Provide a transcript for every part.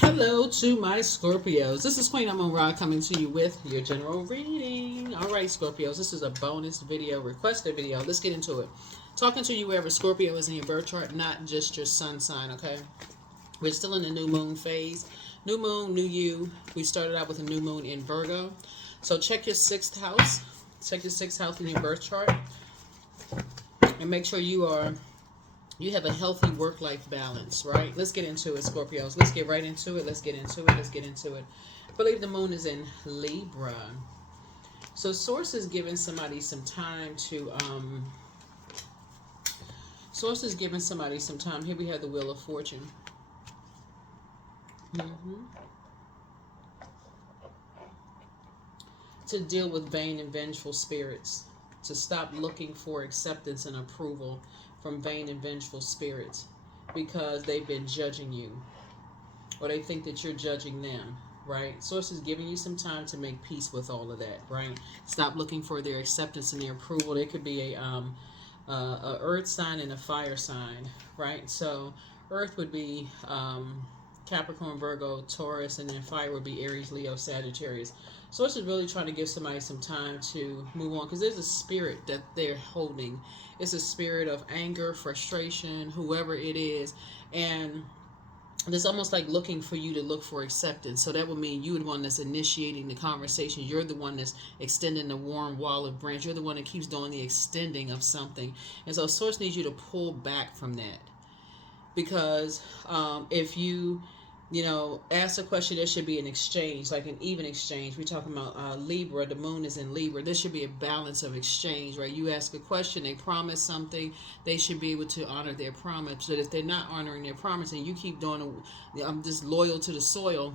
Hello to my Scorpios. This is Queen Amun Ra coming to you with your general reading. Alright, Scorpios, this is a bonus video, requested video. Let's get into it. Talking to you wherever Scorpio is in your birth chart, not just your sun sign, okay? We're still in the new moon phase. New moon, new you. We started out with a new moon in Virgo. So check your 6th house. Check your 6th house in your birth chart. And make sure you have a healthy work-life balance, right? Let's get into it, Scorpios. Let's get right into it. Let's get into it. Let's get into it. I believe the moon is in Libra. So Source is giving somebody some time to, Source is giving somebody some time. Here we have the Wheel of Fortune. To deal with vain and vengeful spirits. To stop looking for acceptance and approval from vain and vengeful spirits because they've been judging you or they think that you're judging them, right? Source is giving you some time to make peace with all of that, right? Stop looking for their acceptance and their approval. There could be a earth sign and a fire sign, right? So earth would be Capricorn, Virgo, Taurus, and then fire would be Aries, Leo, Sagittarius. Source is really trying to give somebody some time to move on because there's a spirit that they're holding. It's a spirit of anger, frustration, whoever it is. And it's almost like looking for you to look for acceptance. So that would mean you're the one that's initiating the conversation. You're the one that's extending the warm olive branch. You're the one that keeps doing the extending of something. And so Source needs you to pull back from that. Because if you ask a question, there should be an exchange, like an even exchange. We're talking about Libra. The moon is in Libra. There should be a balance of exchange, right? You ask a question, they promise something, they should be able to honor their promise. But if they're not honoring their promise and you keep doing, I'm just loyal to the soil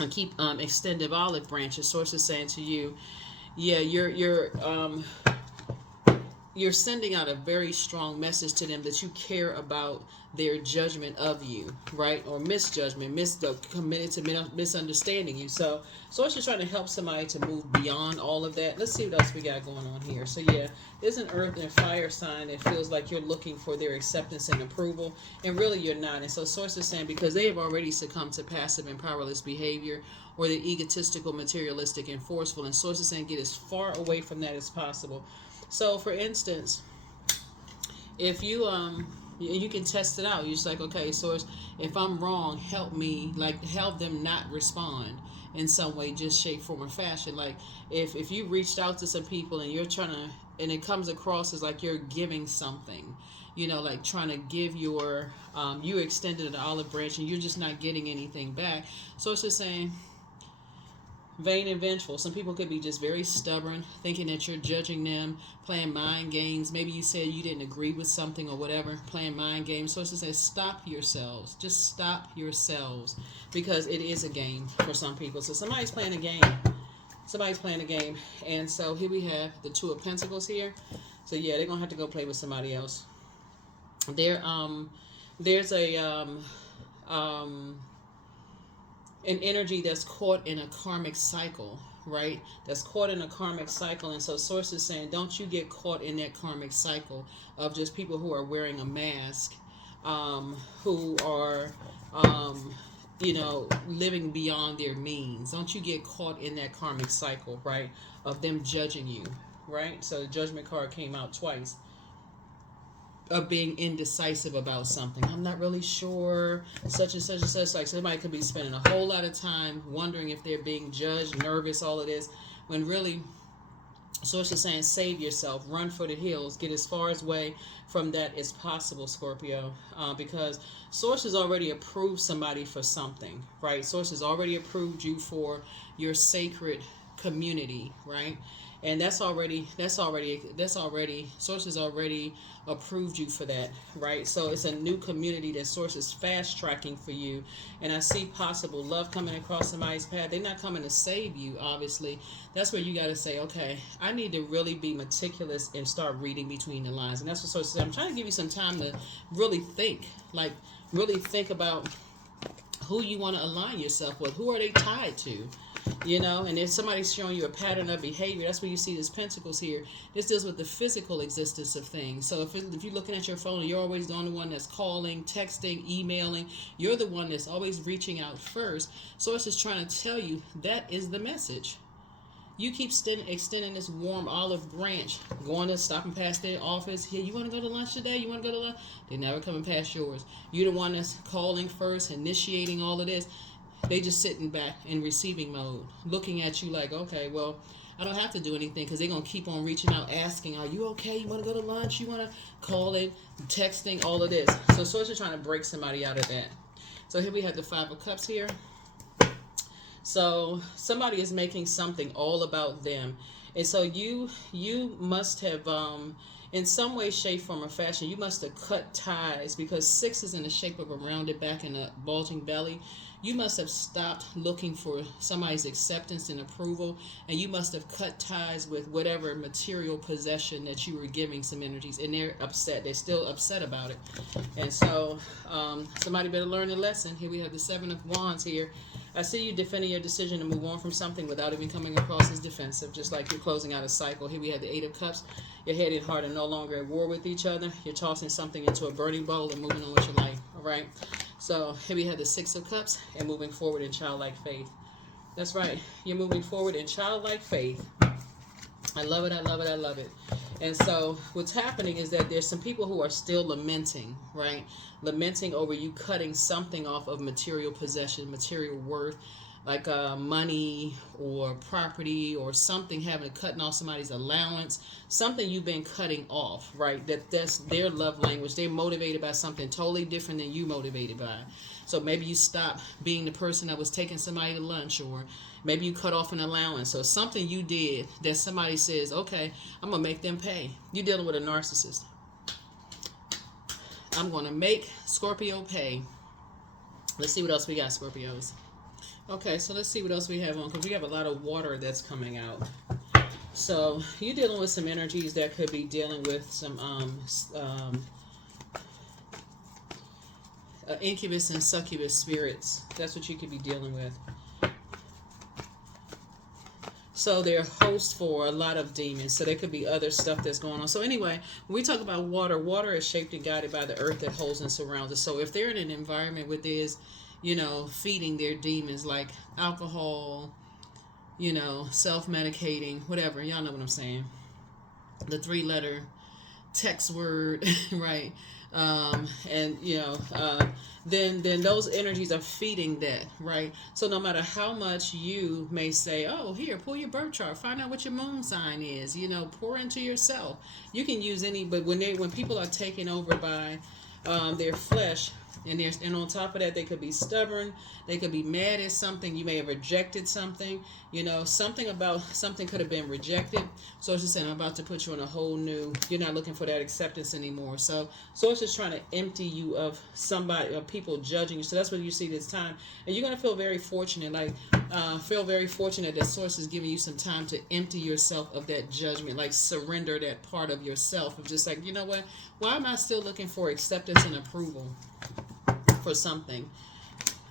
and keep extended olive branches, Source is saying to you, yeah, you're sending out a very strong message to them that you care about their judgment of you, right? Or misjudgment, committed to misunderstanding you. So Source is trying to help somebody to move beyond all of that. Let's see what else we got going on here. So yeah, there's an earth and a fire sign that feels like you're looking for their acceptance and approval, and really you're not. And so Source is saying because they have already succumbed to passive and powerless behavior or the egotistical, materialistic, and forceful, and Source is saying get as far away from that as possible. So for instance, if you can test it out. You're just like, okay, Source, if I'm wrong, help me, like help them not respond in some way, just shape, form, or fashion. Like if you reached out to some people and you're trying to, and it comes across as like you're giving something, like trying to give your, you extended an olive branch and you're just not getting anything back. So it's just saying, vain and vengeful. Some people could be just very stubborn, thinking that you're judging them, playing mind games. Maybe you said you didn't agree with something or whatever, playing mind games. So it says stop yourselves. Just stop yourselves, because it is a game for some people. So somebody's playing a game. Somebody's playing a game. And so here we have the Two of Pentacles here. So yeah, they're going to have to go play with somebody else. There's an energy that's caught in a karmic cycle, right? That's caught in a karmic cycle. And so Source is saying, don't you get caught in that karmic cycle of just people who are wearing a mask, who are, living beyond their means. Don't you get caught in that karmic cycle, right? Of them judging you, right? So the Judgment card came out twice. Of being indecisive about something. I'm not really sure, such and such and such. Like somebody could be spending a whole lot of time wondering if they're being judged, nervous, all of this, when really Source is saying save yourself, run for the hills, get as far away from that as possible, Scorpio, because Source has already approved somebody for something, right? Source has already approved you for your sacred community, right? And that's already Source has already approved you for that, right? So it's a new community that Source is fast tracking for you. And I see possible love coming across somebody's path. They're not coming to save you, obviously. That's where you got to say, okay, I need to really be meticulous and start reading between the lines. And that's what Source says. I'm trying to give you some time to really think about who you want to align yourself with. Who are they tied to? You know, and if somebody's showing you a pattern of behavior, that's where you see this pentacles here. This deals with the physical existence of things. So if you're looking at your phone and you're always the only one that's calling, texting, emailing, you're the one that's always reaching out first. Source is trying to tell you that is the message. You keep extending this warm olive branch, going to stopping past their office. Here, you want to go to lunch today? You want to go to lunch? They're never coming past yours. You're the one that's calling first, initiating all of this. They just sitting back in receiving mode, looking at you like, okay, well, I don't have to do anything, because they're going to keep on reaching out, asking, are you okay? You want to go to lunch? You want to call it, texting, all of this. So Source is trying to break somebody out of that. So here we have the Five of Cups here. So somebody is making something all about them. And so you must have, in some way, shape, form, or fashion, you must have cut ties, because 6 is in the shape of a rounded back and a bulging belly. You must have stopped looking for somebody's acceptance and approval, and you must have cut ties with whatever material possession that you were giving some energies, and they're upset. They're still upset about it. And so somebody better learn the lesson. Here we have the 7 of Wands here. I see you defending your decision to move on from something without even coming across as defensive, just like you're closing out a cycle. Here we have the 8 of Cups. Your head and heart are no longer at war with each other. You're tossing something into a burning bowl and moving on with your life. All right? So here we have the 6 of Cups and moving forward in childlike faith. That's right. You're moving forward in childlike faith. I love it. I love it. I love it. And so what's happening is that there's some people who are still lamenting, right? Lamenting over you cutting something off of material possession, material worth, like money or property or something, cutting off somebody's allowance, something you've been cutting off, right? That's their love language. They're motivated by something totally different than you motivated by. So maybe you stop being the person that was taking somebody to lunch, or maybe you cut off an allowance, or something you did that somebody says, okay, I'm going to make them pay. You're dealing with a narcissist. I'm going to make Scorpio pay. Let's see what else we got, Scorpios. Okay, so let's see what else we have on, because we have a lot of water that's coming out. So you're dealing with some energies that could be dealing with some incubus and succubus spirits. That's what you could be dealing with. So they're hosts for a lot of demons. So there could be other stuff that's going on. So anyway, when we talk about water, water is shaped and guided by the earth that holds and surrounds us. So if they're in an environment where there's, feeding their demons like alcohol, self-medicating, whatever. Y'all know what I'm saying. The 3-letter text word, right? Then those energies are feeding that, right? So no matter how much you may say, oh, here, pull your birth chart, find out what your moon sign is, pour into yourself. You can use any, but when people are taken over by their flesh, and on top of that, they could be stubborn. They could be mad at something. You may have rejected something. Something about something could have been rejected. So it's just saying, I'm about to put you on a whole new, you're not looking for that acceptance anymore. So it's just trying to empty you of somebody, of people judging you. So that's what you see this time. And you're going to feel very fortunate, that Source is giving you some time to empty yourself of that judgment, like surrender that part of yourself of just like, you know what? Why am I still looking for acceptance and approval for something?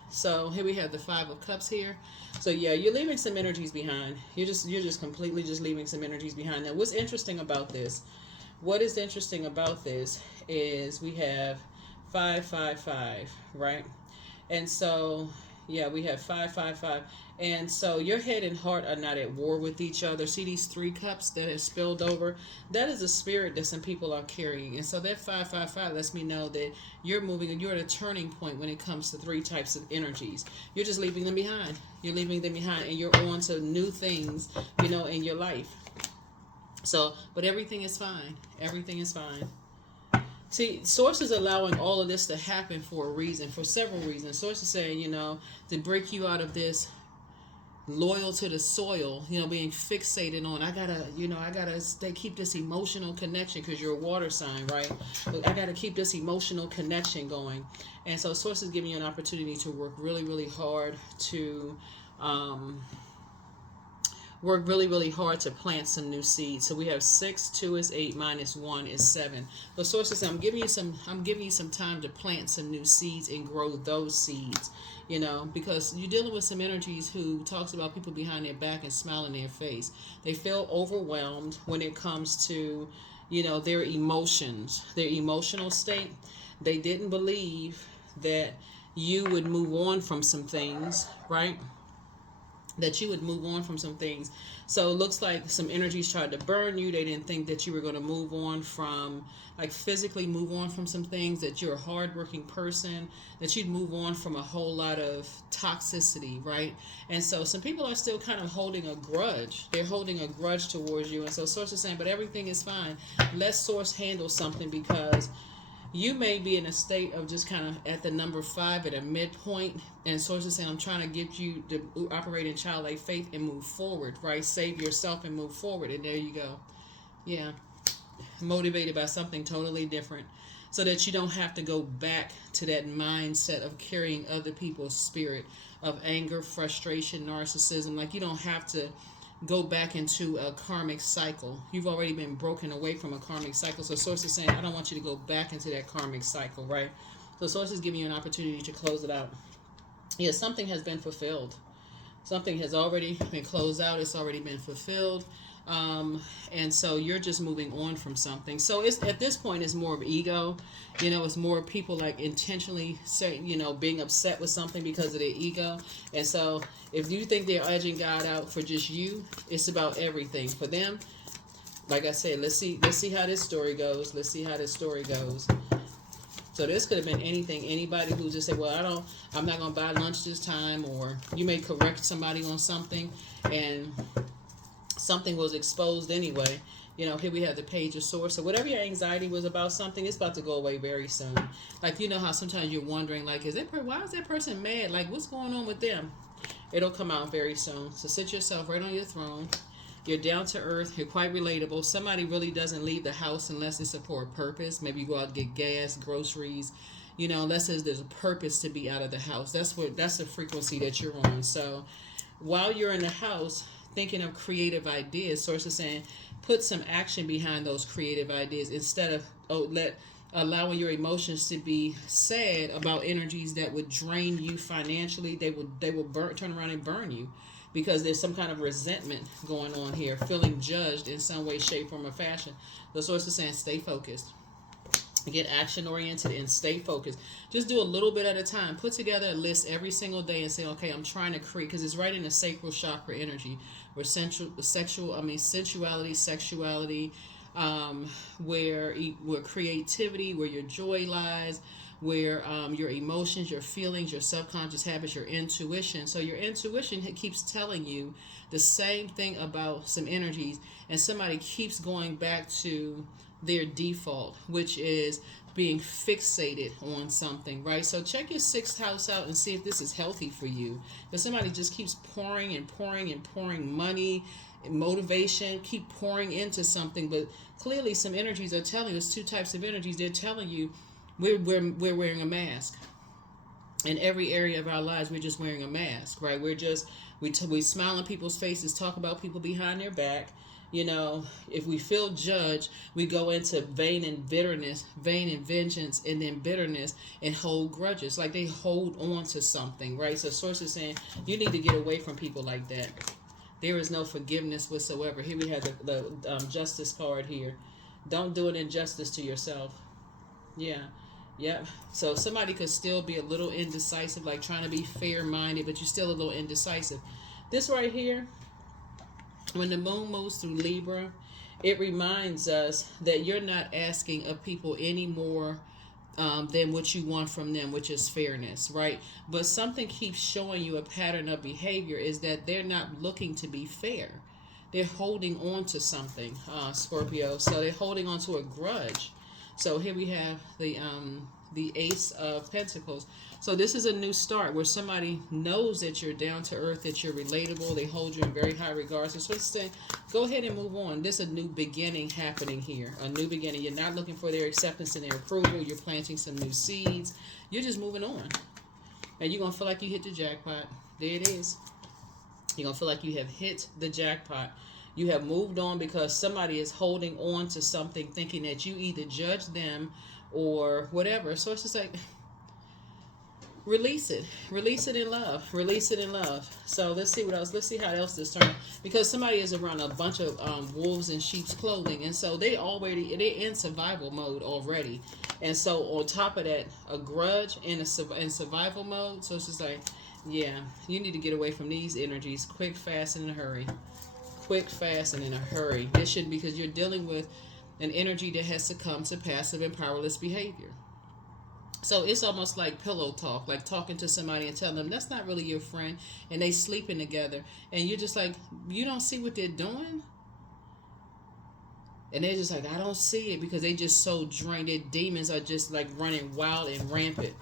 So here we have the 5 of Cups here. So yeah, you're leaving some energies behind. You're just completely just leaving some energies behind. Now, what's interesting about this? What is interesting about this is we have 5, 5, 5, right? And so yeah, we have 5, 5, 5. And so your head and heart are not at war with each other. See these 3 cups that have spilled over? That is a spirit that some people are carrying. And so that 5, 5, 5 lets me know that you're moving and you're at a turning point when it comes to 3 types of energies. You're just leaving them behind. You're leaving them behind and you're on to new things, in your life. So, but everything is fine. Everything is fine. See, Source is allowing all of this to happen for a reason, for several reasons. Source is saying, to break you out of this loyal to the soil, being fixated on, I gotta keep this emotional connection, because you're a water sign, right? But I gotta keep this emotional connection going. And so Source is giving you an opportunity to work really, really hard to work really, really hard to plant some new seeds. So we have 6, 2 is 8, minus 1 is 7. The source is I'm giving you some time to plant some new seeds and grow those seeds. You know, because you're dealing with some energies who talks about people behind their back and smile in their face. They feel overwhelmed when it comes to, you know, their emotions, their emotional state. They didn't believe that you would move on from some things, right? That you would move on from some things. So it looks like some energies tried to burn you. They didn't think that you were going to move on from, like physically move on from some things, that you're a hardworking person, that you'd move on from a whole lot of toxicity, right? And so some people are still kind of holding a grudge. They're holding a grudge towards you. And so Source is saying, but everything is fine. Let Source handle something, because you may be in a state of just kind of at the number 5 at a midpoint, and Source is saying, I'm trying to get you to operate in childlike faith and move forward, right? Save yourself and move forward. And there you go. Yeah. Motivated by something totally different, so that you don't have to go back to that mindset of carrying other people's spirit of anger, frustration, narcissism. Like, you don't have to go back into a karmic cycle. You've already been broken away from a karmic cycle. So Source is saying, I don't want you to go back into that karmic cycle, right? So Source is giving you an opportunity to close it out. Yeah, something has been fulfilled. Something has already been closed out. It's already been fulfilled. And so you're just moving on from something. So it's, at this point, it's more of ego. You know, it's more people like intentionally saying, you know, being upset with something because of their ego. And so if you think they're edging God out for just you, it's about everything. For them, like I said, let's see how this story goes. Let's see how this story goes. So this could have been anything. Anybody who just said, well, I'm not going to buy lunch this time. Or you may correct somebody on something and something was exposed anyway. You know, here we have the Page of Swords. So whatever your anxiety was about something, it's about to go away very soon. Like, you know how sometimes you're wondering, like, why is that person mad? Like, what's going on with them? It'll come out very soon. So sit yourself right on your throne. You're down to earth. You're quite relatable. Somebody really doesn't leave the house unless it's for a purpose. Maybe you go out and get gas, groceries. You know, unless there's a purpose to be out of the house. That's the frequency that you're on. So while you're in the house thinking of creative ideas, Source is saying, put some action behind those creative ideas instead of allowing your emotions to be sad about energies that would drain you financially. They will turn around and burn you, because there's some kind of resentment going on here, feeling judged in some way, shape, form, or fashion. The Source is saying, stay focused. Get action oriented and stay focused. Just do a little bit at a time. Put together a list every single day and say, okay, I'm trying to create, because it's right in the sacral chakra energy, where sensuality, sexuality, where creativity, where your joy lies, where your emotions, your feelings, your subconscious habits, your intuition. So your intuition keeps telling you the same thing about some energies, and somebody keeps going back to their default, which is being fixated on something, right? So check your 6th house out and see if this is healthy for you. But somebody just keeps pouring and pouring and pouring money, motivation, keep pouring into something. But clearly some energies are telling us, 2 types of energies, they're telling you we're wearing a mask. In every area of our lives, we're just wearing a mask, right? We smile in people's faces, talk about people behind their back. You know, if we feel judged, we go into vain and vengeance, and then bitterness, and hold grudges. Like, they hold on to something, right? So Source is saying, you need to get away from people like that. There is no forgiveness whatsoever. Here we have the Justice card here. Don't do an injustice to yourself. Yeah. Yep. So somebody could still be a little indecisive, like trying to be fair-minded, but you're still a little indecisive. This right here, when the moon moves through Libra, it reminds us that you're not asking of people any more than what you want from them, which is fairness, right? But something keeps showing you a pattern of behavior is that they're not looking to be fair. They're holding on to something, Scorpio. So they're holding on to a grudge. So here we have the Ace of Pentacles. So this is a new start where somebody knows that you're down to earth, that you're relatable. They hold you in very high regard. So it's saying, go ahead and move on. There's a new beginning happening here. A new beginning. You're not looking for their acceptance and their approval. You're planting some new seeds. You're just moving on. And you're going to feel like you hit the jackpot. There it is. You're going to feel like you have hit the jackpot. You have moved on because somebody is holding on to something, thinking that you either judge them or whatever. So it's just like, release it in love, release it in love. So let's see what else, let's see how else this turns, because somebody is around a bunch of wolves in sheep's clothing, and so they're in survival mode already, and so on top of that, a grudge and in survival mode. So it's just like, yeah, you need to get away from these energies quick, fast, and in a hurry. Quick, fast, and in a hurry. This shouldn't, because you're dealing with an energy that has succumbed to passive and powerless behavior. So it's almost like pillow talk, like talking to somebody and telling them that's not really your friend, and they sleeping together, and you're just like, you don't see what they're doing? And they're just like, I don't see it, because they just so drained. Their demons are just like running wild and rampant.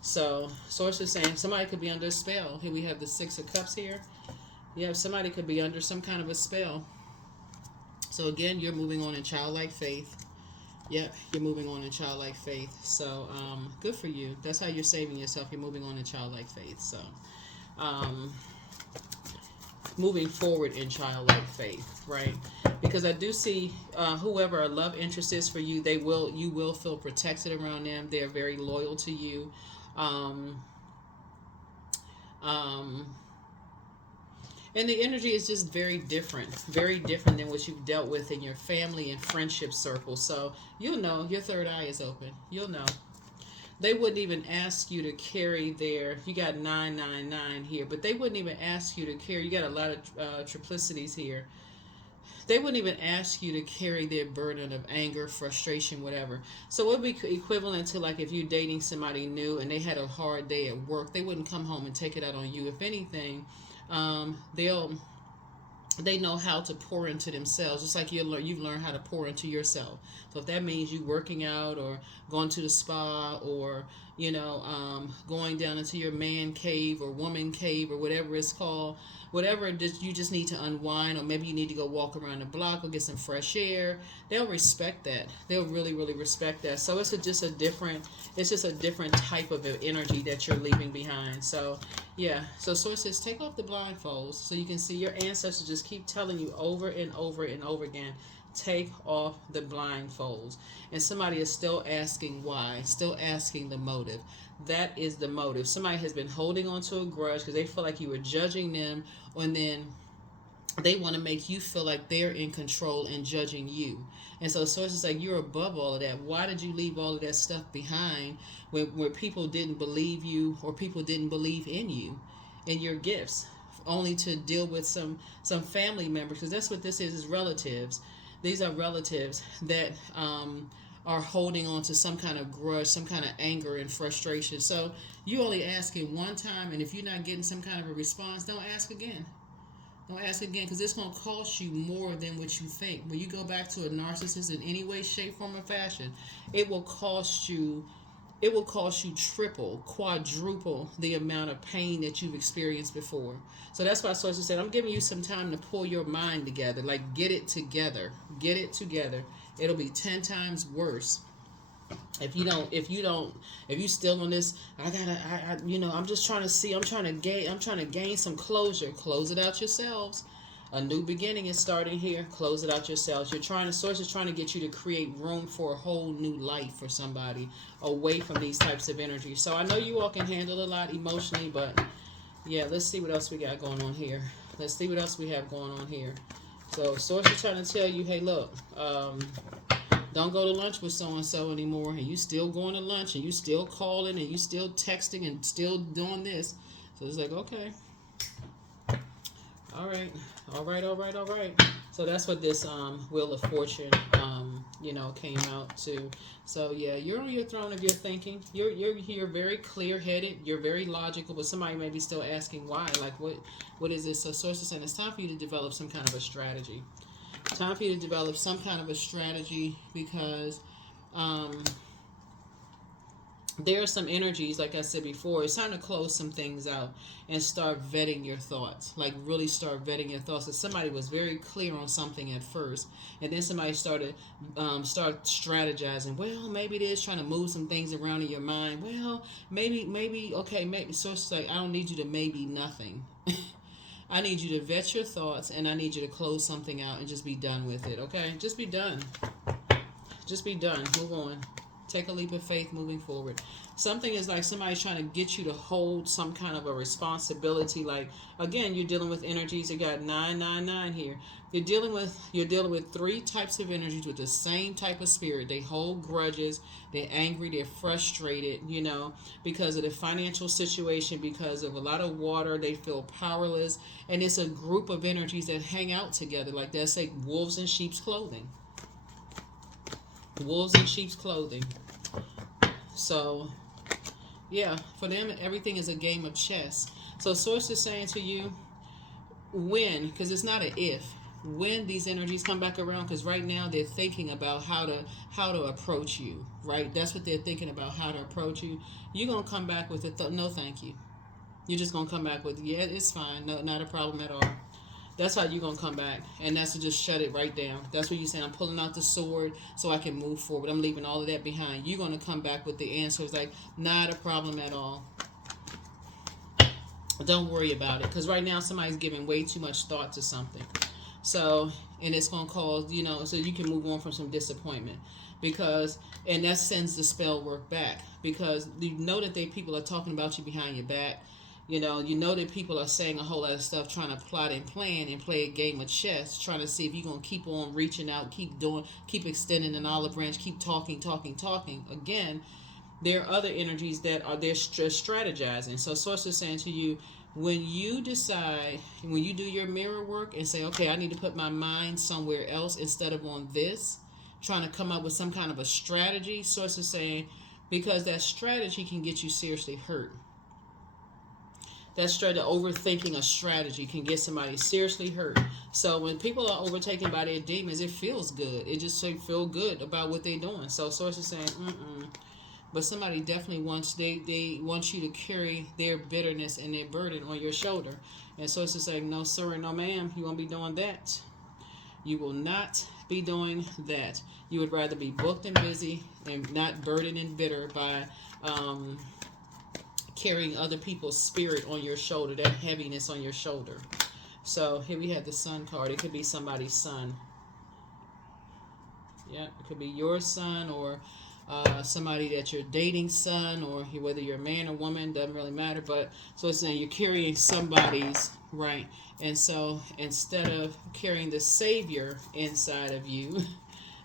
So Source is saying somebody could be under a spell. Here we have the Six of Cups here. Yeah, somebody could be under some kind of a spell. So again, you're moving on in childlike faith. Yep, you're moving on in childlike faith. So, good for you. That's how you're saving yourself. You're moving on in childlike faith. So, moving forward in childlike faith, right? Because I do see whoever a love interest is for you, you will feel protected around them. They're very loyal to you. And the energy is just very different than what you've dealt with in your family and friendship circle. So you'll know, your third eye is open. You'll know. They wouldn't even ask you to carry you got 999 here, but they wouldn't even ask you to carry, you got a lot of triplicities here. They wouldn't even ask you to carry their burden of anger, frustration, whatever. So it would be equivalent to like if you're dating somebody new and they had a hard day at work, they wouldn't come home and take it out on you. If anything, they know how to pour into themselves, just like you've learned how to pour into yourself. So if that means you working out or going to the spa or going down into your man cave or woman cave or whatever it's called, whatever you just need to unwind, or maybe you need to go walk around the block or get some fresh air, they'll respect that. They'll really, really respect that. So it's just a different type of energy that you're leaving behind. So yeah, so Source says take off the blindfolds so you can see. Your ancestors just keep telling you over and over and over again, take off the blindfolds. And somebody is still asking why, still asking the motive. That is the motive. Somebody has been holding on to a grudge because they feel like you were judging them, and then they want to make you feel like they're in control and judging you. And so Source is like, you're above all of that. Why did you leave all of that stuff behind where people didn't believe you, or people didn't believe in you and your gifts, only to deal with some family members? Because that's what this is relatives. These are relatives that are holding on to some kind of grudge, some kind of anger and frustration. So you only asking one time, and if you're not getting some kind of a response, don't ask again. Don't ask again, because it's going to cost you more than what you think. When you go back to a narcissist in any way, shape, form, or fashion, it will cost you triple, quadruple the amount of pain that you've experienced before. So that's why Source said, I'm giving you some time to pull your mind together. Like, get it together. Get it together. It'll be 10 times worse if you still on this. I'm just trying to see. I'm trying to gain some closure. Close it out yourselves. A new beginning is starting here. Close it out yourselves. Source is trying to get you to create room for a whole new life for somebody away from these types of energy. So I know you all can handle a lot emotionally, but yeah, let's see what else we got going on here. Let's see what else we have going on here. So Source is trying to tell you, hey, look, don't go to lunch with so-and-so anymore, and you still going to lunch, and you still calling, and you still texting, and still doing this. So it's like, okay. All right. So that's what this Wheel of Fortune, came out to. So yeah, you're on your throne of your thinking. You're very clear-headed. You're very logical, but somebody may be still asking why. Like, what is this? So Source is saying it's time for you to develop some kind of a strategy. Time for you to develop some kind of a strategy, because there are some energies, like I said before, it's time to close some things out and start vetting your thoughts. Like, really start vetting your thoughts. If somebody was very clear on something at first, and then somebody start strategizing, well, maybe it is trying to move some things around in your mind. Well, maybe, okay, maybe. So it's like, I don't need you to maybe nothing. I need you to vet your thoughts, and I need you to close something out and just be done with it, okay? Just be done. Just be done. Move on. Take a leap of faith moving forward. Something is like somebody's trying to get you to hold some kind of a responsibility. Like, again, you're dealing with energies. You got 999 here. You're dealing with three types of energies with the same type of spirit. They hold grudges. They're angry. They're frustrated, because of the financial situation, because of a lot of water. They feel powerless. And it's a group of energies that hang out together. Like that's like wolves in sheep's clothing. Wolves in sheep's clothing. So, yeah, for them, everything is a game of chess. So, Source is saying to you, when, because it's not an if, when these energies come back around, because right now they're thinking about how to approach you, right? That's what they're thinking about, how to approach you. You're going to come back with no, thank you. You're just going to come back with, yeah, it's fine. No, not a problem at all. That's how you're going to come back. And that's to just shut it right down. That's what you're saying. I'm pulling out the sword so I can move forward. I'm leaving all of that behind. You're going to come back with the answers like, not a problem at all. Don't worry about it. Because right now somebody's giving way too much thought to something. So, and it's going to cause, so you can move on from some disappointment. Because, and that sends the spell work back. Because you know that people are talking about you behind your back. You know that people are saying a whole lot of stuff, trying to plot and plan and play a game of chess, trying to see if you're going to keep on reaching out, keep extending an olive branch, keep talking. Again, there are other energies that are there just strategizing. So Source is saying to you, when you decide, when you do your mirror work and say, okay, I need to put my mind somewhere else instead of on this, trying to come up with some kind of a strategy, Source is saying, because that strategy can get you seriously hurt. That overthinking a strategy can get somebody seriously hurt. So when people are overtaken by their demons, it feels good. It just feel good about what they're doing. So Source is saying, But somebody definitely wants, they want you to carry their bitterness and their burden on your shoulder. And Source is saying, no sir and no ma'am, you won't be doing that. You will not be doing that. You would rather be booked and busy and not burdened and bitter by carrying other people's spirit on your shoulder, that heaviness on your shoulder. So here we have the Sun card. It could be somebody's son. Yeah, it could be your son or somebody that you're dating son, or whether you're a man or woman, doesn't really matter. But so it's saying you're carrying somebody's, right? And so instead of carrying the Savior inside of you,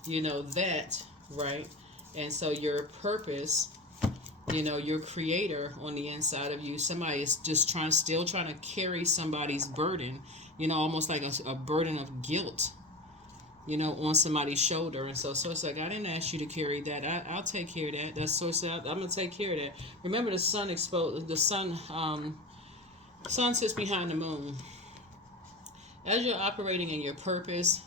that, right? And so your purpose, your creator on the inside of you, somebody is just still trying to carry somebody's burden, almost like a burden of guilt, on somebody's shoulder. And so it's like, I didn't ask you to carry that. I'll take care of that. That's I'm going to take care of that. Remember, the sun sun sits behind the moon. As you're operating in your purpose,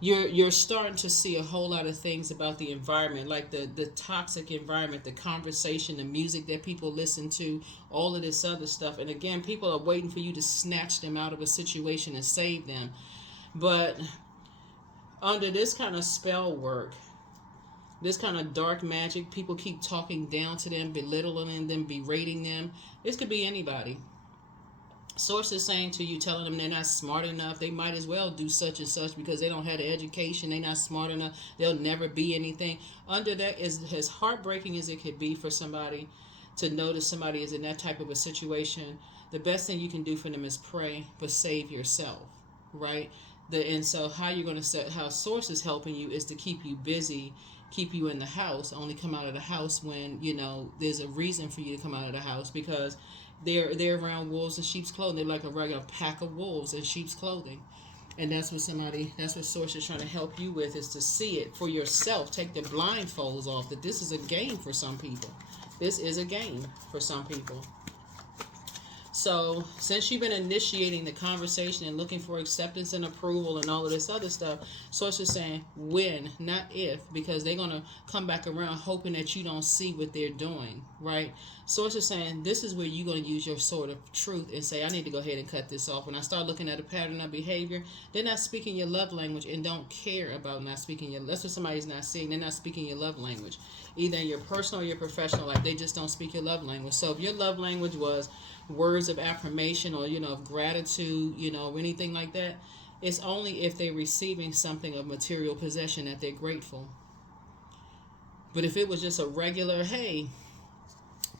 you're starting to see a whole lot of things about the environment, like the toxic environment, the conversation, the music that people listen to, all of this other stuff. And again, people are waiting for you to snatch them out of a situation and save them. But under this kind of spell work, this kind of dark magic, people keep talking down to them, belittling them, berating them. This could be anybody. Source is saying to you, telling them they're not smart enough. They might as well do such and such because they don't have the education. They're not smart enough. They'll never be anything. Under that, is as heartbreaking as it could be for somebody to notice somebody is in that type of a situation. The best thing you can do for them is pray, but save yourself, right? And so how Source is helping you is to keep you busy, keep you in the house. Only come out of the house when there's a reason for you to come out of the house, because they're around wolves in sheep's clothing. They're like a regular pack of wolves in sheep's clothing. And that's what Source is trying to help you with, is to see it for yourself. Take the blindfolds off, that this is a game for some people. This is a game for some people. So since you've been initiating the conversation and looking for acceptance and approval and all of this other stuff, Source is saying when, not if, because they're going to come back around hoping that you don't see what they're doing, right? Source is saying this is where you're going to use your sword of truth and say, I need to go ahead and cut this off. When I start looking at a pattern of behavior, they're not speaking your love language and don't care about not speaking your, that's what somebody's not seeing. They're not speaking your love language, either in your personal or your professional life. They just don't speak your love language. So if your love language was words of affirmation or, of gratitude, or anything like that, it's only if they're receiving something of material possession that they're grateful. But if it was just a regular, hey,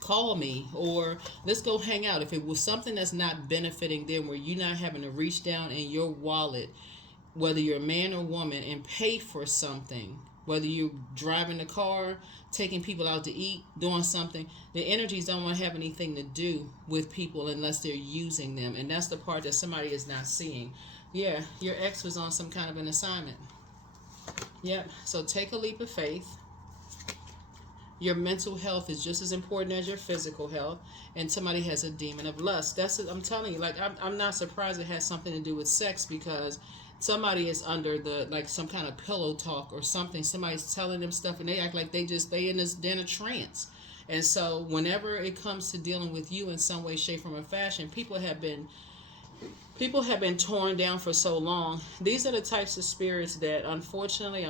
call me, or let's go hang out, if it was something that's not benefiting them, where you're not having to reach down in your wallet, whether you're a man or woman, and pay for something, whether you're driving the car, taking people out to eat, doing something, the energies don't want to have anything to do with people unless they're using them. And that's the part that somebody is not seeing. Yeah, your ex was on some kind of an assignment. Yep, so take a leap of faith. Your mental health is just as important as your physical health. And somebody has a demon of lust. I'm telling you, like, I'm not surprised it has something to do with sex, because somebody is under some kind of pillow talk or something. Somebody's telling them stuff and they act like they're in a trance. And so whenever it comes to dealing with you in some way, shape, form, or fashion, people have been torn down for so long. These are the types of spirits that, unfortunately,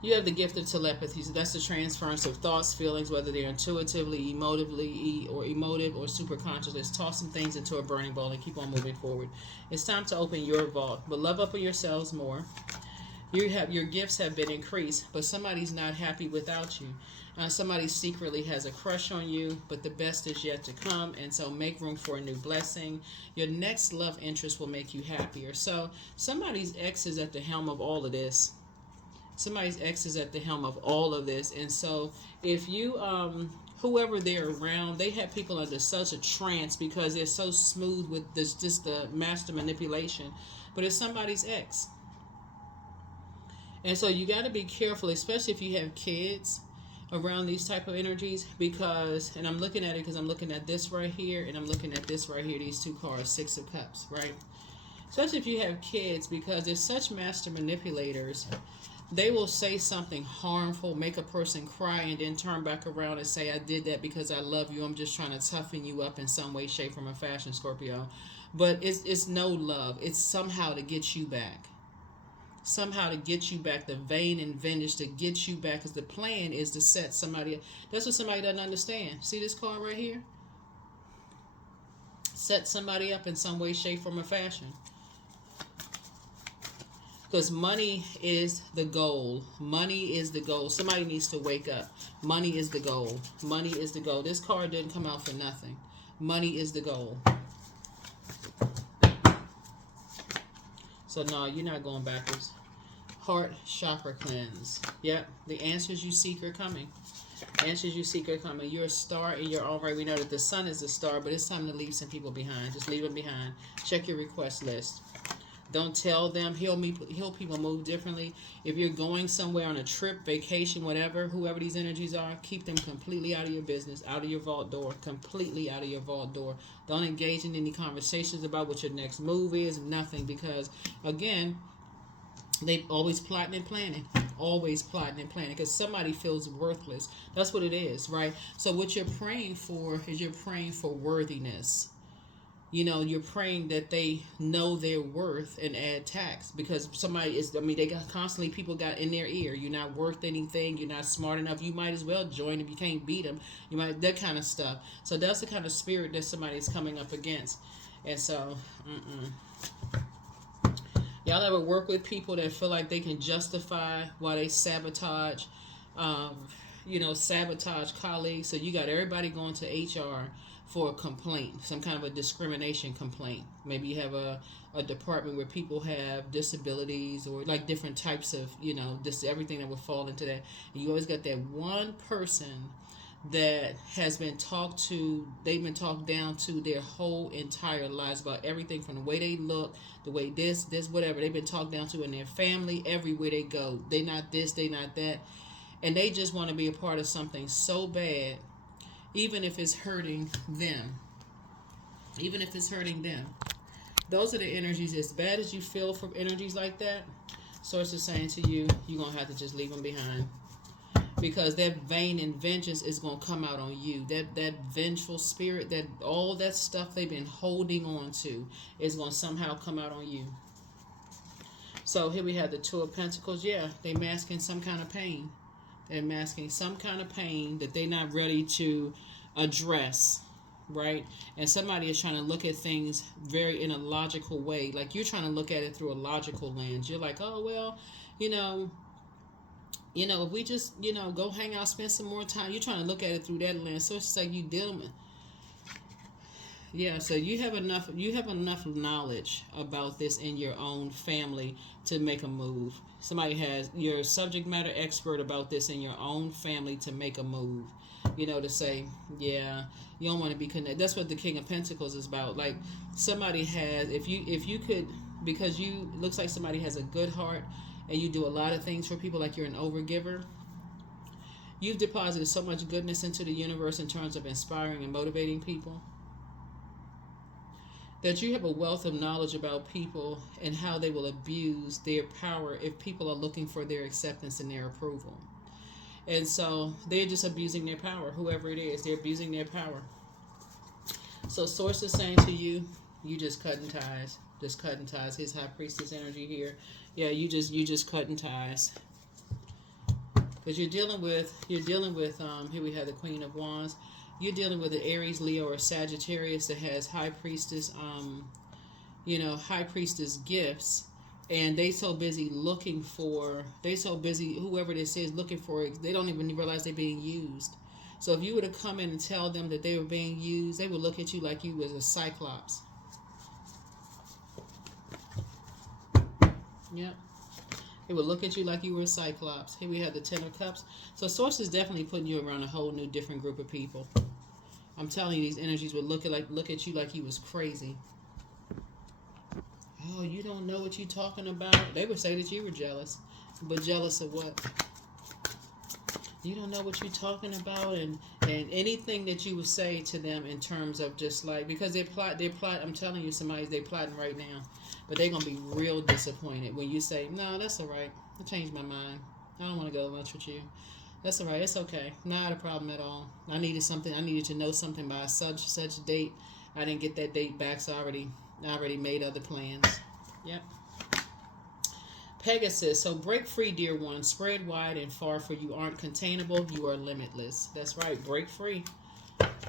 you have the gift of telepathy. So that's the transference of thoughts, feelings, whether they're intuitively, emotive, or super conscious. Let's toss some things into a burning bowl and keep on moving forward. It's time to open your vault. But love up on yourselves more. Your gifts have been increased, but somebody's not happy without you. Somebody secretly has a crush on you, but the best is yet to come. And so make room for a new blessing. Your next love interest will make you happier. So somebody's ex is at the helm of all of this. Somebody's ex is at the helm of all of this. And so if you, whoever they're around, they have people under such a trance because they're so smooth with this, just the master manipulation. But it's somebody's ex. And so you got to be careful, especially if you have kids around these type of energies, because, and I'm looking at it because I'm looking at this right here, and I'm looking at this right here, these two cards, Six of Cups, right? Especially if you have kids, because they're such master manipulators. They will say something harmful, make a person cry, and then turn back around and say, I did that because I love you. I'm just trying to toughen you up in some way, shape, form, or fashion, Scorpio. But it's no love. It's somehow to get you back. Somehow to get you back. The vain and vengeance to get you back. Because the plan is to set somebody up. That's what somebody doesn't understand. See this card right here? Set somebody up in some way, shape, form, or fashion. Because money is the goal. Money is the goal. Somebody needs to wake up. Money is the goal. Money is the goal. This card didn't come out for nothing. Money is the goal. So no, you're not going backwards. Heart chakra cleanse. Yep, the answers you seek are coming. Answers you seek are coming. You're a star in your own right. We know that the sun is a star, but it's time to leave some people behind. Just leave them behind. Check your request list. Don't tell them. Heal people move differently. If you're going somewhere on a trip, vacation, whatever, whoever these energies are, keep them completely out of your business, out of your vault door, completely out of your vault door. Don't engage in any conversations about what your next move is, nothing, because, again, they always plotting and planning. Always plotting and planning, because somebody feels worthless. That's what it is, right? So what you're praying for is you're praying for worthiness. You're praying that they know their worth and add tax, because somebody is, they got constantly, people got in their ear, you're not worth anything, you're not smart enough, you might as well join if you can't beat them, that kind of stuff. So that's the kind of spirit that somebody's coming up against. And so, y'all ever work with people that feel like they can justify why they sabotage, sabotage colleagues? So you got everybody going to HR for a complaint, some kind of a discrimination complaint. Maybe you have a department where people have disabilities or like different types of, just everything that would fall into that. And you always got that one person that has been they've been talked down to their whole entire lives about everything from the way they look, the way this, whatever. They've been talked down to in their family, everywhere they go. They not this, they not that. And they just want to be a part of something so bad, even if it's hurting them. Even if it's hurting them. Those are the energies. As bad as you feel from energies like that, Source is saying to you, you're going to have to just leave them behind. Because that vain and vengeance is going to come out on you. That vengeful spirit, that all that stuff they've been holding on to is going to somehow come out on you. So here we have the Two of Pentacles. Yeah, they're masking some kind of pain. They're masking some kind of pain that they're not ready to address. right? And somebody is trying to look at things very in a logical way. Like you're trying to look at it through a logical lens. You're like, oh well, you know, if we just, go hang out, spend some more time. You're trying to look at it through that lens. So it's just like you dealing with. Yeah, so you have enough knowledge about this in your own family to make a move. Somebody has you're a subject matter expert about this in your own family to make a move. To say, yeah, you don't want to be connected. That's what the King of Pentacles is about. Like somebody has, if you could, because you looks like somebody has a good heart and you do a lot of things for people, like you're an overgiver. You've deposited so much goodness into the universe in terms of inspiring and motivating people, that you have a wealth of knowledge about people and how they will abuse their power if people are looking for their acceptance and their approval. And so they're just abusing their power. Whoever it is, they're abusing their power. So Source is saying to you, you just cutting ties. Just cutting ties. His High Priestess energy here. Yeah, you just cutting ties. Because you're dealing with, here we have the Queen of Wands. You're dealing with an Aries, Leo, or Sagittarius that has High Priestess, High Priestess gifts. And whoever this is looking for it, they don't even realize they're being used. So if you were to come in and tell them that they were being used, they would look at you like you was a cyclops. Yep. They would look at you like you were a cyclops. Here we have the Ten of Cups. So Source is definitely putting you around a whole new different group of people. I'm telling you, these energies would look at you like you was crazy. Oh, you don't know what you're talking about. They would say that you were jealous. But jealous of what? You don't know what you're talking about, and anything that you would say to them in terms of just like, because they plot, I'm telling you, they're plotting right now. But they're going to be real disappointed when you say, no, that's all right. I changed my mind. I don't want to go to lunch with you. That's all right. It's okay. Not a problem at all. I needed to know something by such date. I didn't get that date back, so I already made other plans. Yep. Pegasus. So break free, dear one. Spread wide and far, for you aren't containable. You are limitless. That's right. Break free.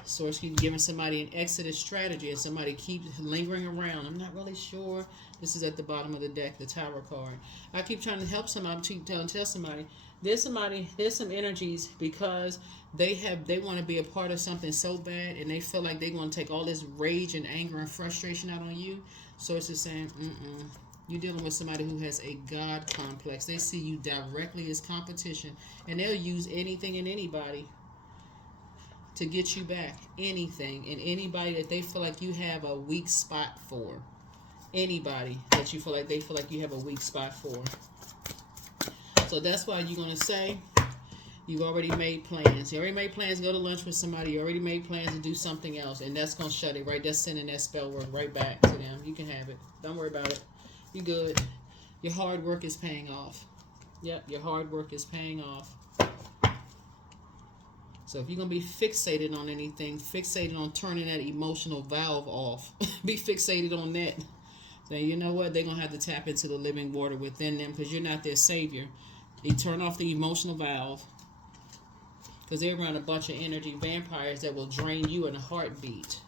Source keeps giving somebody an exodus strategy, and somebody keeps lingering around. I'm not really sure. This is at the bottom of the deck, the Tower card. I keep trying to help somebody, tell somebody. There's some energies, because they want to be a part of something so bad, and they feel like they want to take all this rage and anger and frustration out on you. Source is saying, you're dealing with somebody who has a God complex. They see you directly as competition, and they'll use anything and anybody to get you back. Anything and anybody that they feel like you have a weak spot for. Anybody that they feel like you have a weak spot for. So that's why you're going to say, you've already made plans. You already made plans to go to lunch with somebody. You already made plans to do something else. And that's going to shut it, right? That's sending that spell word right back to them. You can have it. Don't worry about it. You good. Your hard work is paying off. Yep, your hard work is paying off. So if you're going to be fixated on anything, fixated on turning that emotional valve off, be fixated on that. Then you know what? They're going to have to tap into the living water within them, because you're not their savior. You turn off the emotional valve, because they're around a bunch of energy vampires that will drain you in a heartbeat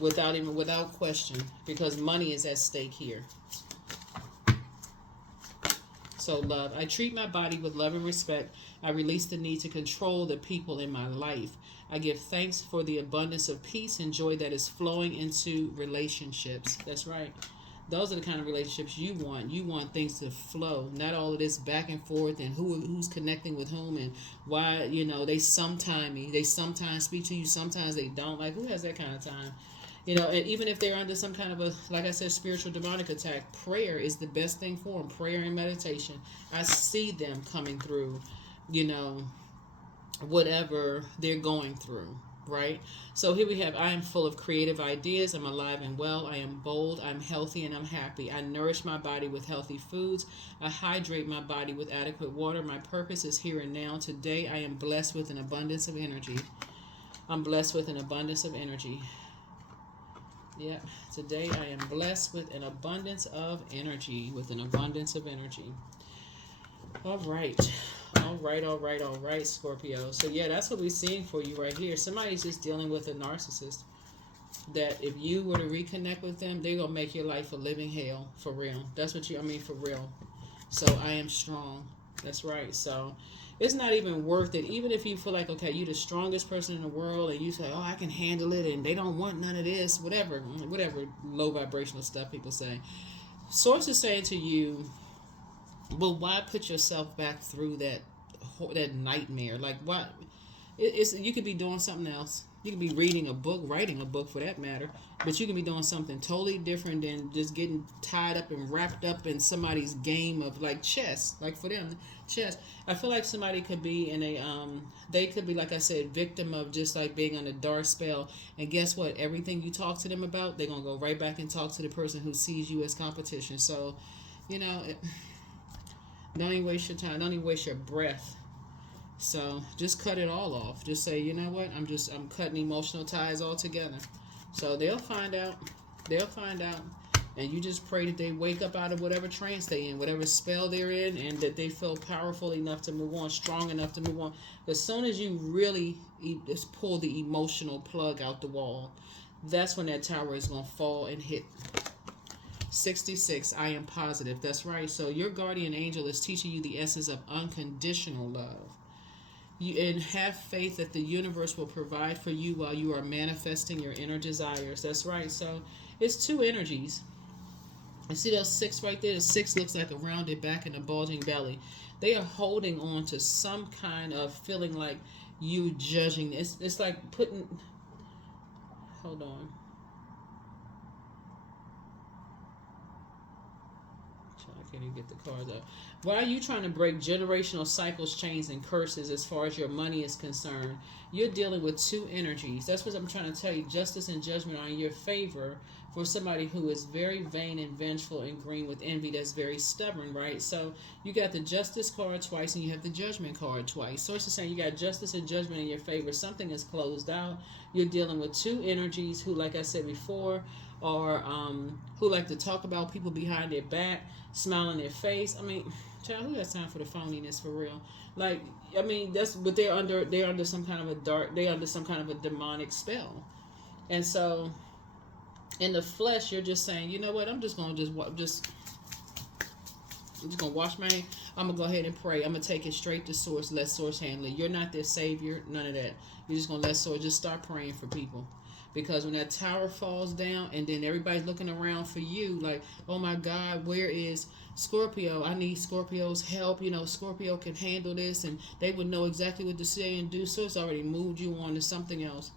without question, because money is at stake here. So love. I treat my body with love and respect. I release the need to control the people in my life. I give thanks for the abundance of peace and joy that is flowing into relationships. That's right. Those are the kind of relationships you want. You want things to flow, not all of this back and forth and who's connecting with whom and why. They sometimes speak to you, sometimes they don't. Like, who has that kind of time? And even if they're under some kind of a, like I said, spiritual demonic attack, prayer is the best thing for them. Prayer and meditation. I see them coming through, whatever they're going through, right? So here we have, I am full of creative ideas. I'm alive and well. I am bold. I'm healthy and I'm happy. I nourish my body with healthy foods. I hydrate my body with adequate water. My purpose is here and now. Today, I am blessed with an abundance of energy. I'm blessed with an abundance of energy. Yeah, today I am blessed with an abundance of energy. All right, Scorpio. So yeah, that's what we're seeing for you right here. Somebody's just dealing with a narcissist. that if you were to reconnect with them, they're gonna make your life a living hell, for real. That's what you, I mean, for real. So I am strong. That's right. So it's not even worth it. Even if you feel like, okay, you're the strongest person in the world, and you say, oh, I can handle it, and they don't want none of this, whatever low vibrational stuff people say. Source is saying to you, well, why put yourself back through that nightmare? Like, why? It's, you could be doing something else. You could be reading a book, writing a book for that matter, but you can be doing something totally different than just getting tied up and wrapped up in somebody's game of like chess. Like for them, chess. I feel like somebody could be in a they could be, like I said, victim of just like being on a dark spell. And guess what? Everything you talk to them about, they're gonna go right back and talk to the person who sees you as competition. So, you know, don't even waste your time. Don't even waste your breath. So just cut it all off. Just say, you know what? I'm cutting emotional ties altogether. So they'll find out. They'll find out. And you just pray that they wake up out of whatever trance they're in, whatever spell they're in, and that they feel powerful enough to move on, strong enough to move on. As soon as you really just pull the emotional plug out the wall, that's when that tower is going to fall and hit. 66, I am positive. That's right. So your guardian angel is teaching you the essence of unconditional love. And have faith that the universe will provide for you while you are manifesting your inner desires. That's right. So it's two energies. You see that 6 right there? The 6 looks like a rounded back and a bulging belly. They are holding on to some kind of feeling like you judging. It's like putting... Hold on. I can't even get the cards up. Why are you trying to break generational cycles, chains, and curses as far as your money is concerned? You're dealing with two energies. That's what I'm trying to tell you. Justice and judgment are in your favor for somebody who is very vain and vengeful and green with envy, that's very stubborn, right? So you got the justice card twice and you have the judgment card twice. Source is saying you got justice and judgment in your favor. Something is closed out. You're dealing with two energies who, like I said before, are who like to talk about people behind their back, smile in their face. I mean, child, who has time for the phoniness, for real? Like, I mean, that's, but they're under some kind of a they're under some kind of a demonic spell. And so in the flesh, you're just saying, you know what, I'm just gonna I'm just gonna wash my hands. I'm gonna go ahead and pray. I'm gonna take it straight to source. Let source handle it. You're not their savior, none of that. You're just gonna let source, just start praying for people. Because when that tower falls down and then everybody's looking around for you like, oh my God, where is Scorpio? I need Scorpio's help. You know, Scorpio can handle this, and they would know exactly what to say and do. So it's already moved you on to something else.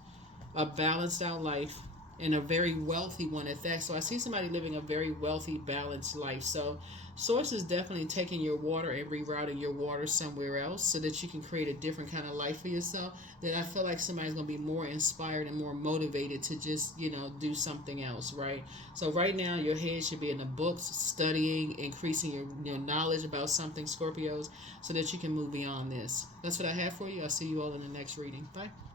A balanced out life, and a very wealthy one at that. So I see somebody living a very wealthy, balanced life. So source is definitely taking your water and rerouting your water somewhere else so that you can create a different kind of life for yourself. Then I feel like somebody's going to be more inspired and more motivated to just, you know, do something else, right? So right now your head should be in the books, studying, increasing your knowledge about something, Scorpios, so that you can move beyond this. That's what I have for you. I'll see you all in the next reading. Bye.